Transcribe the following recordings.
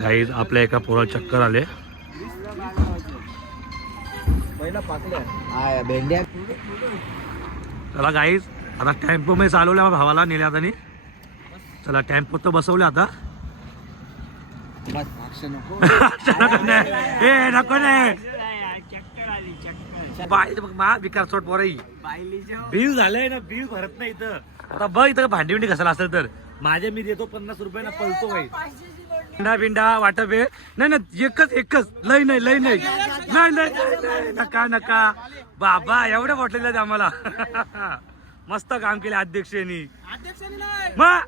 Guys आपल्या एका पोरा चक्कर आले. हा, चला गाईज आता टेम्पो मी चालवल्या भावाला नेल्या आता चला टेम्पो तर बसवले आता. बस. अक्षय नको. नाही. विकार चोट पोराई बिल झालंय ना बिल भरत नाही इथं. आता बघ इथं भांडी बिंडी कसाला असेल तर. माझे मी देतो पन्नास रुपये ना पलतो बाई. बिंडा बिंडा वाटप आहे नाही नाही एकच एकच. लय नाही लय नाही. नाही नाही नका नका. बाबा एवढ्या बॉटल द्या आम्हाला. मस्त काम केले अध्यक्षांनी. मग?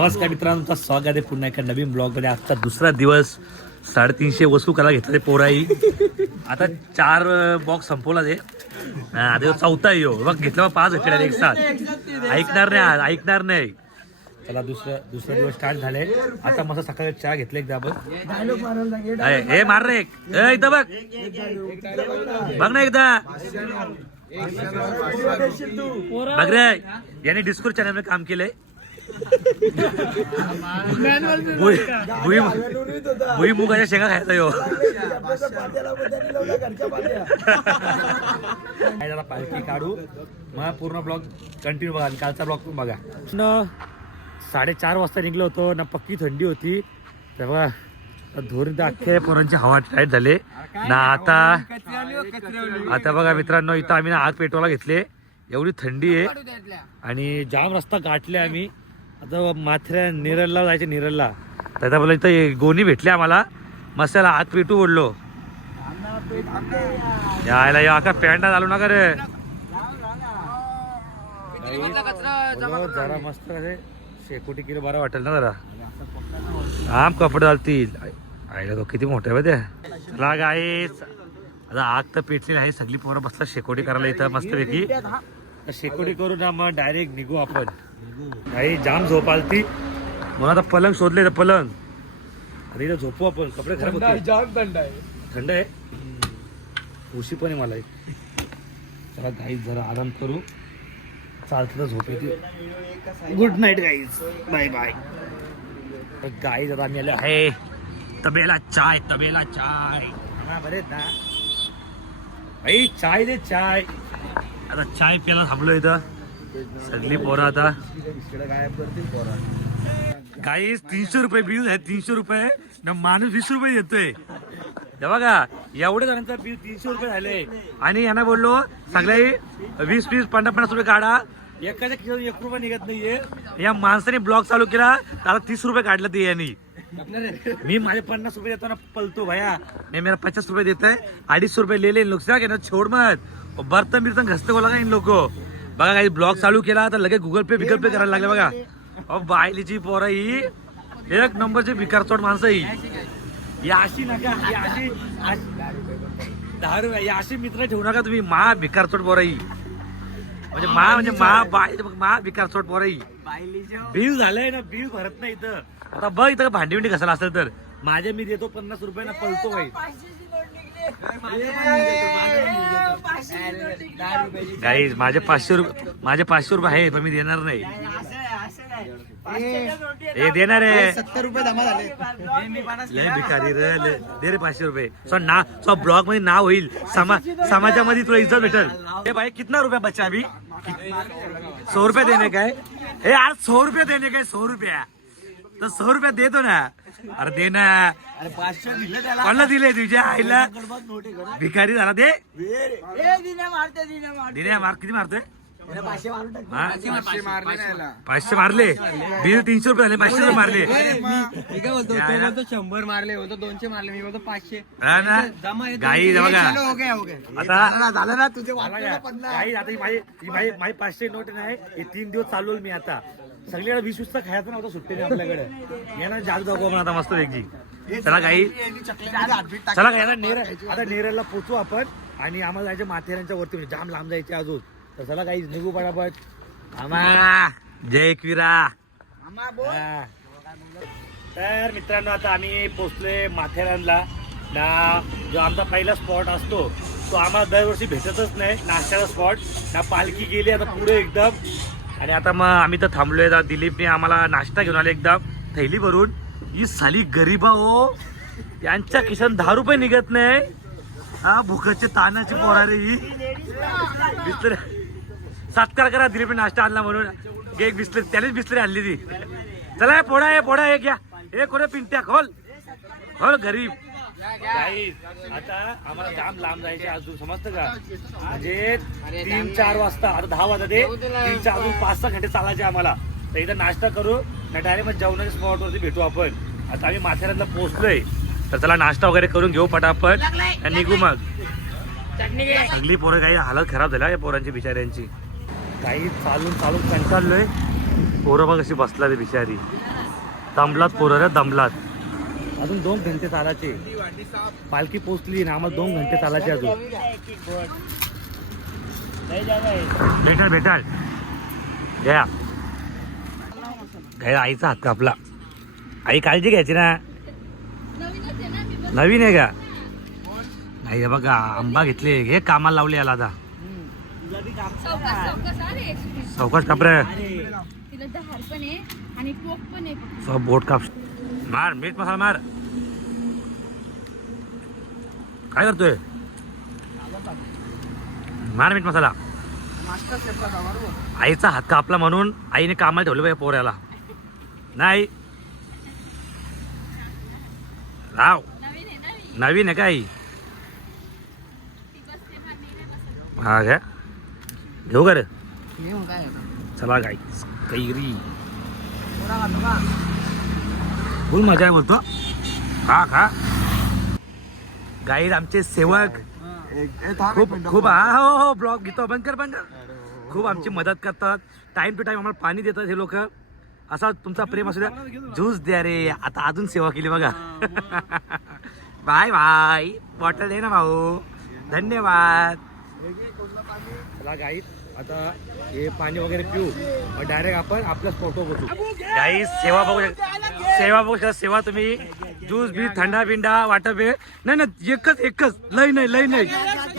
नमस्कार मित्रांनो तुमचं स्वागत आहे पुन्हा एका नवीन ब्लॉगमध्ये आजचा दुसरा दिवस साडेतीनशे वस्तू कला घेतले पोराई. आता चार बॉक्स संपवला ते. आता चौथा येऊ बघ घेतला पाच घेतल्या एक साथ ऐकणार नाही ऐकणार नाही. चला दुसरं दुसरा दिवस स्टार्ट झाले. आता मस्त सकाळी चहा घेतले एकदा आपण हे मार रे एकदा बघ. बघ ना एकदा. बघ रे याने डिस्कोर चॅनलमध्ये काम केलंय. भुईमुगाच्या शेंगा खायचा यो. काय जरा पालखी काढू. मग पूर्ण ब्लॉग कंटिन्यू बघा कालचा ब्लॉग पण बघा. न साडेचार वाजता निघलो होतो ना पक्की थंडी होती. तेव्हा धोरण तर अख्खे पोरांची हवा टाईट झाले. ना आता आता बघा मित्रांनो इथं आम्ही ना आग पेटवायला घेतले एवढी थंडी आहे. आणि जाम रस्ता गाठले आम्ही. आता माथ्या निरलला जायचे निरलला. त्याचा बोला इथं गोणी भेटली आम्हाला. मसाला आत पेटू ओढलो यायला या का पॅन्टा चालू नका रे. जरा मस्त कसे शेकोटी किलो बरं वाटेल ना जरा. आम कपडे घालतील आईला तो किती मोठे बा त्या चला आता आग तर पेटलेली आहे. सगळी पोरं बसला शेकोटी करायला इथं मस्तपैकी. तर शेकोटी करू ना मग डायरेक्ट निघू आपण. काही जाम झोप आलती मग आता पलंग शोधले तर पलंग. अरे इथं झोपू आपण. कपडे खराब होते थंड आहे. उशी पण आहे मला एक. चला गाईज जरा आराम करू. चालतं तर झोप येते. Good night guys bye bye guys आता आम्ही आलो. आहे तबेला चाय तबेला चाय. हा, बरे ना. भाई चाय दे चाय. आता चाय प्यायला थांबलो इथं. सगळी पोरं आता. गाईज तीनशे रुपये बिल आहे तीनशे रुपये. ना माणूस वीस रुपये येतोय हे बघा एवढे जणांचा बिल तीनशे रुपये झाले. आणि यांना बोललो सगळे वीस वीस पन्नास पन्नास रुपये काढा. एकाच्या किलो एक रुपये निघत नाहीये. या माणसाने ब्लॉग चालू केला त्याला तीस रुपये काढलं ते यांनी. मी माझे पन्नास रुपये देतो ना पलतो भया. नाही मेरा पचास रुपये देत आहे अडीच रुपये लिहिले नुकसान घेणं छोड मत बर्तन बिर्तन घसते बोला का इन लोक? बघा काही ब्लॉग चालू केला तर लगेच गुगल पे बिगल पे करायला लागले बघा. अहो बायलीची पोरं ही. एक नंबरची भिकार चोट माणसं ही. या अशी नका या अशी दहा रुपये या अशी मित्र ठेवू नका तुम्ही. मा भिकार चोट पोरं ही. म्हणजे मा म्हणजे मा बाय मा भिकार चोट पोरं ही. बिल झालंय ना बिल भरत नाही इथं. आता बघ इथं भांडी बिंडी कसाला असेल तर. माझे मी देतो पन्नास रुपये ना पळतो काही गाईज माझे पाचशे रुपये माझे पाचशे रुपये आहे पण मी देणार नाही. हे देणार आहे. सत्तर रुपये जमा झाले लय भिकारी रे लय- दे रे पाचशे रुपये. सो ना सो ब्लॉगमध्ये नाव होईल. समा समाजामध्ये तुला इज्जत भेटल. हे भाई कितना रुपया बचा अभी? सौ रुपये देणे काय? हे ए यार सौ रुपये देणे काय? सौ रुपया. तर सौ रुपया देतो ना. अरे दे ना. अरे पाचशे दिले त्याला. कोणाला दिले? तुझ्या आईला. भिकारी झाला दे. दिने मार किती मारतोय? पाचशे मारले बिल तीनशे रुपये झाले पाचशे रुपये मारले. मी काय बोलतो या, तो या. बोलतो शंभर मारले बोलतो दोनशे मारले मी बोलतो पाचशे. जमा. गाई बघा. चलो, हो हो. आता झालं ना, तुझे ही माझी ही पाचशे नोट नाही हे तीन दिवस चालवल मी आता. सगळीकडे वीस वीसचा खायचं नव्हतं सुट्टी आपल्याकडे. या ना जाग जाऊ आपण आता मस्त वेगळी. चला काही यांनी. चला काय आता नेर आता नेरलला पोचू आपण आणि आम्हाला जायचे माथेरांच्या वरती म्हणजे जाम लांब जायचे अजून. तर चला काही निघू पटापट. आम्हा. जय एकविरा. हा. तर मित्रांनो आता आम्ही पोचलोय माथेरानला. ना जो आमचा पहिला स्पॉट असतो तो आम्हाला दरवर्षी भेटतच नाही नाश्त्याचा स्पॉट ना पालखी गेली आता पुढे एकदम. आणि आता मग आम्ही तर थांबलोय आता. दिलीपने आम्हाला नाश्ता घेऊन आले एकदा. थैली भरून. ही साली गरीबा हो. त्यांच्या खिशात दहा रुपये निघत नाही. हा भुकाचे तानाची पोरारे ही. बिस्तर. सत्कार करा दिलीपने नाश्ता आणला म्हणून. एक बिस्लरी त्यानेच बिस्लरी आणली ती. चला पोडा ये पोडा हे घ्या. हे कोणे पिंट्या? खोल. खोल गरीब. Guys, आता आम्हाला जाम लांब जायचे अजून समजतं का? म्हणजे तीन चार वाजता आता दहा वाजता ते तीन चार अजून पाच सहा घंटे चालायचे आम्हाला. तर इथं नाश्ता करू ना डायरेक्ट मग जेवणाच्या स्पॉट वरती भेटू आपण. आता आम्ही माथेरानला पोहोचलोय. तर चला नाश्ता वगैरे करून घेऊ पटापट आणि निघू मग. सगळी पोरं काही हालत खराब झाल्या या पोरांची बिचाऱ्यांची. काही चालून चालून कंटाळलोय. पोरं बघ कशी बसला ते बिचारी. दमलात पोरं दमलात. अजून दोन घंटे चालायचे. पालखी पोचली ना आम्हाला दोन घंटे चालायचे अजून. भेटाल भेटाल. घ्या. घ्या आईचा हात कापला. आई काळजी घ्यायची ना. नवीन आहे का? नाही बघा आंबा घेतले. हे कामाला लावले याला आता. चौकाश कापरे. बोट काप. मार मीठ मसाला मार. काय करतोय? मार मीठ मसाला. आईचा हात कापला म्हणून आईने कामाला ठेवलं पाहिजे पोऱ्याला. नाही. राव नवीन आहे का आई? काय हा काय घेऊ का रे? चला गाई कैरी. बोल मजा आहे बोलतो. खा खा. गाईड आमचे सेवक. खूप खूप हा हो हो ब्लॉग घेतो. बंद कर बंद कर. खूप आमची मदत करतात. टाइम टू टाइम आम्हाला पाणी देतात हे लोक. असा तुमचा प्रेम असू द्या. ज्यूस द्या रे. आता अजून सेवा केली बघा. बाय बाय बॉटल दे ना भाऊ. धन्यवाद. गाईड आता हे पाणी वगैरे पिऊ मग डायरेक्ट आपण आपल्या स्पॉटवर बसू गाई सेवा बघू शक- सेवा बघू शकता सेवा तुम्ही. ज्यूस बी थंडा बिंडा वाटप आहे नाही नाही एकच एकच. लय नाही लय नाही.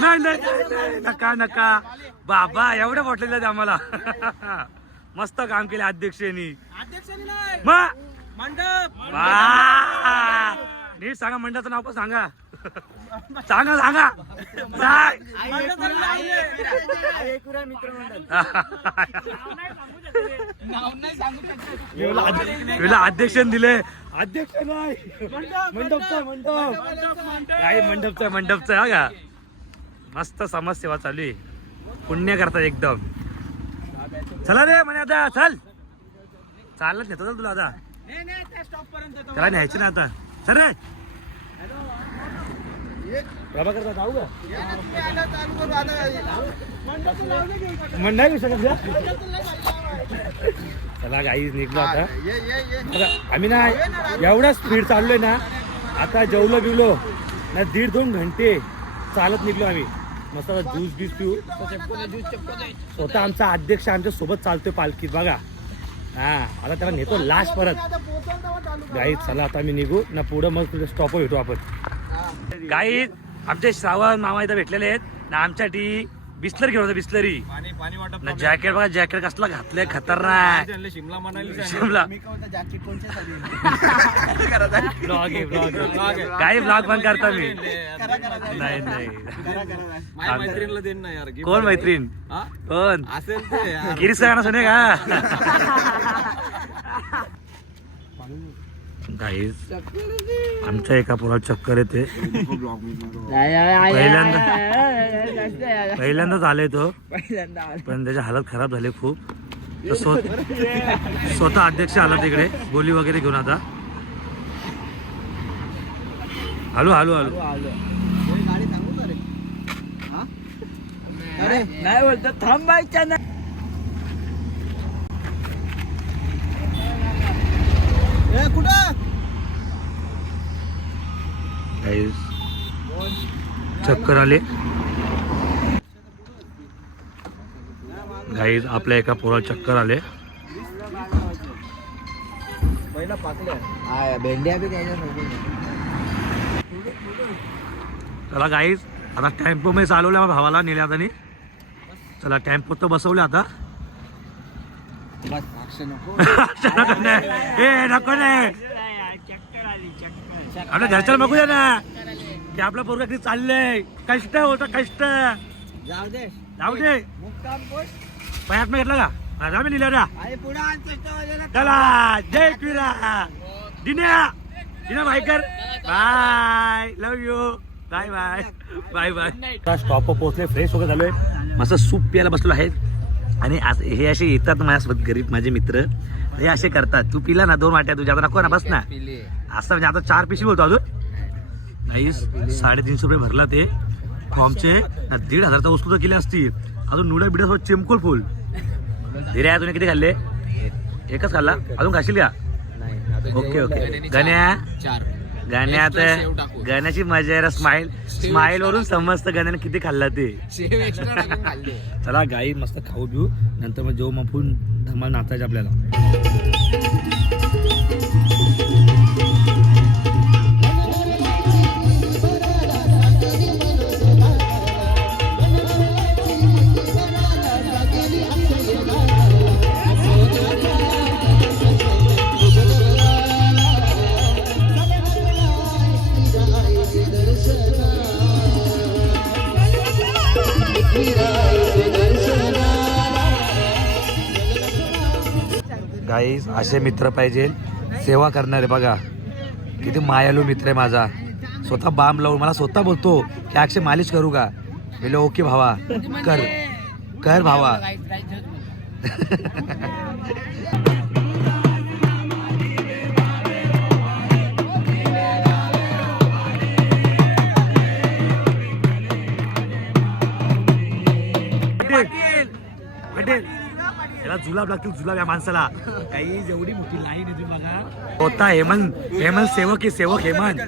नाही नाही नका नका. बाबा एवढ्या द्या आम्हाला. मस्त काम केले अध्यक्षांनी. मग? वा! नीट सांगा मंडळाचं नाव पण सांगा. सांगा सांगा. तुला अध्यक्ष दिले. अध्यक्ष नाही. मंडपचा मंडप. काय मंडपचा मंडपचा हा का? मस्त समाजसेवा चालू आहे. पुण्य करतात एकदम. चला रे म्हणे आता चल. चालत नाही तुला आता. त्याला न्यायचं ना आता. सर रे. प्रभा करता जाऊ का? नाही घेऊ शकत का? चला गाई निघलो आता. ये ये ये. आता आम्ही ना एवढा स्पीड चाललोय ना आता जेवलो बिवलो ना दीड दोन घंटे चालत निघलो आम्ही. मस्त ज्यूस बीस पिऊ. स्वतः आमचा अध्यक्ष आमच्यासोबत चालतोय पालखीत बघा. हा आता त्याला नेतो लास्ट परत. गाई चला आता आम्ही निघू. ना पुढं मग तुझ्या स्टॉपवर भेटू आपण. गाई आमचे श्रावण मामा इथं भेटलेले आहेत. ना आमच्यासाठी बिस्लर घेऊन होतं बिस्लरी. पाणी पाणी वाटप ना जॅकेट बघा जॅकेट कसला घातलंय खतरनाक. शिमला मनाली शिमला. मी काय म्हणतो, जॅकेट कोणच्यासाठी ब्लॉग आहे? ब्लॉग Vlog आहे. काही ब्लॉग पण करता मी? करा करा करा. नाही नाही. करा करा. करा. माझ्या मैत्रिणीला देईन ना यार. Gift. कोण मैत्रीण? हा? कोण? असेल ते यार. गिरीश सरांना सुने का? गाईज आमच्या एका पोराला चक्कर येते. पहिल्यांदा पहिल्यांदाच आले तो. पण त्याची हालत खराब झाली खूप. स्वतः अध्यक्ष आला तिकडे. गोली वगैरे घेऊन आता. Hello hello hello. नाही बोलतो. थांबायच्या नाही ए कुठं? गाईज चक्कर आले. गाईज आपल्या एका पोराला चक्कर आले. भेंड्या चला गाईज आता टेम्पो मध्ये चालवल्या भावाला नेल्या आता चला टेम्पो तर बसवले आता. नको. नाही. ए नको नाही चक्कर आली चक्कर आपल्या घरच्याला बघूया ना. की आपलं पोरगा किती चाललंय. कष्ट होतं कष्ट. जाऊ दे. जाऊ दे. मुक्काम पायात घेतला का? राजा मी लिहिलं ना चला. जय क्रीडा दिन्या. दिन्या Bhaikar bye. Love you bye bye bye bye stop पोहोचले फ्रेश वगैरे झालोय. मस्त सूप प्यायला बसलो आहेत. आणि हे असे येतात माझ्यासोबत गरीब माझे मित्र. हे असे करतात. तू पिला ना दोन वाट्या तुझ्या आता नको ना बस ना. असं म्हणजे आता चार पिशी बोलतो अजून. नाही साडेतीनशे रुपये भरला ते. फॉर्मचे. दीड हजारचा वस्तू तर केली असती अजून नुडे बिडे चिमकोल फुल. धीरे तुम्ही किती खाल्ले? एकच खाल्ला? अजून खाशील का? Okay okay. गण्या. गाण्यात गाण्याची मजा आहे स्माइल स्माइल वरून समजतं गाण्याने किती खाल्ला ते. चला गाई मस्त खाऊ पिऊ. नंतर मग जेव्हा मग धमाल नाचायचे आपल्याला. गाईज असे मित्र पाहिजे. सेवा करणारे बघा. किती मायालू मित्र आहे माझा. स्वतः बाम लावून मला स्वतः बोलतो की अक्षय मालिश करू का? मी ओके भावा. कर. कर भावा. याला जुलाब लागतील जुलाब या माणसाला. काही जेवढी मोठी लाईन आहे तुम्ही बघा. होता हेमंत हेमंत सेवक आहे सेवक हेमंत.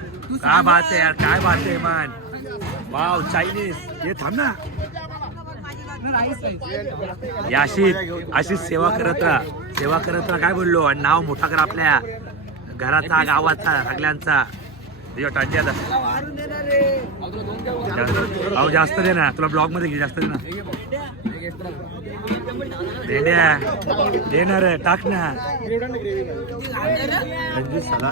काय बात आहे यार काय बात आहे हेमंत. Wow Chinese. हे थांब ना. या अशी सेवा करत राहा. सेवा करत राहा. काय बोललो? आणि नाव मोठा करा आपल्या. घराचा गावाचा सगळ्यांचा. टाटी आता. अहो जास्त दे ना. तुला ब्लॉगमध्ये घे जास्त दे ना. देण्या देणार टाक ना. साला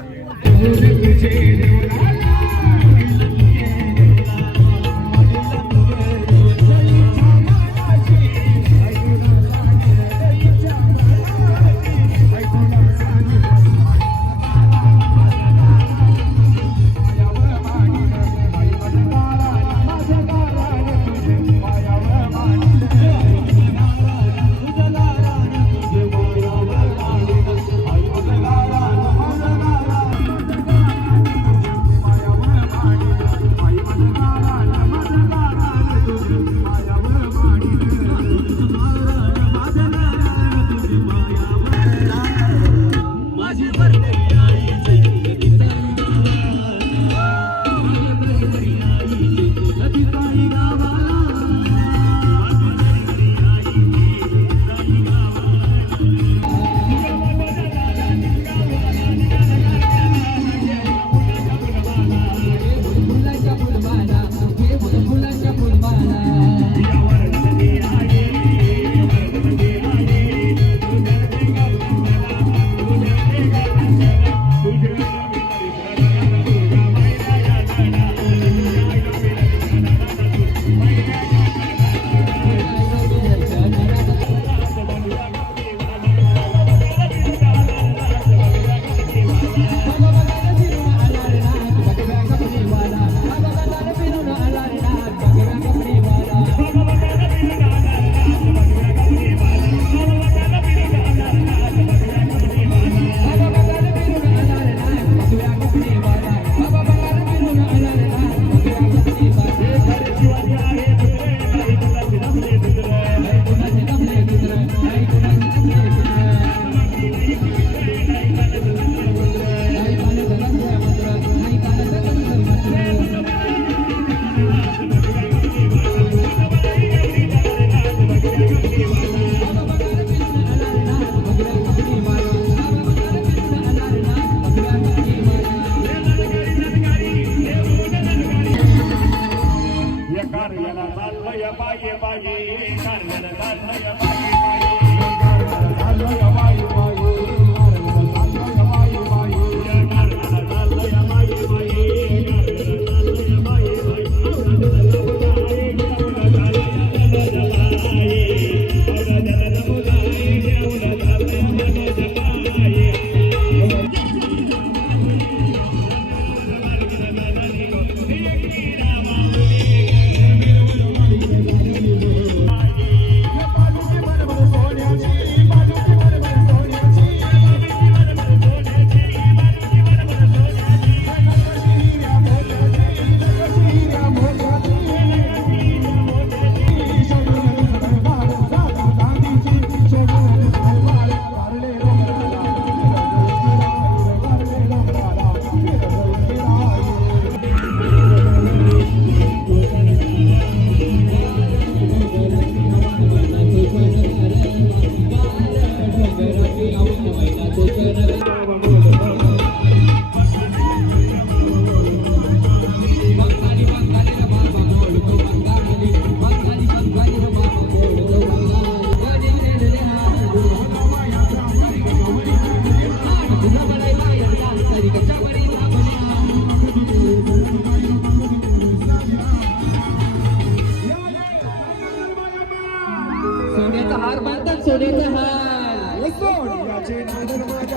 れたはーい。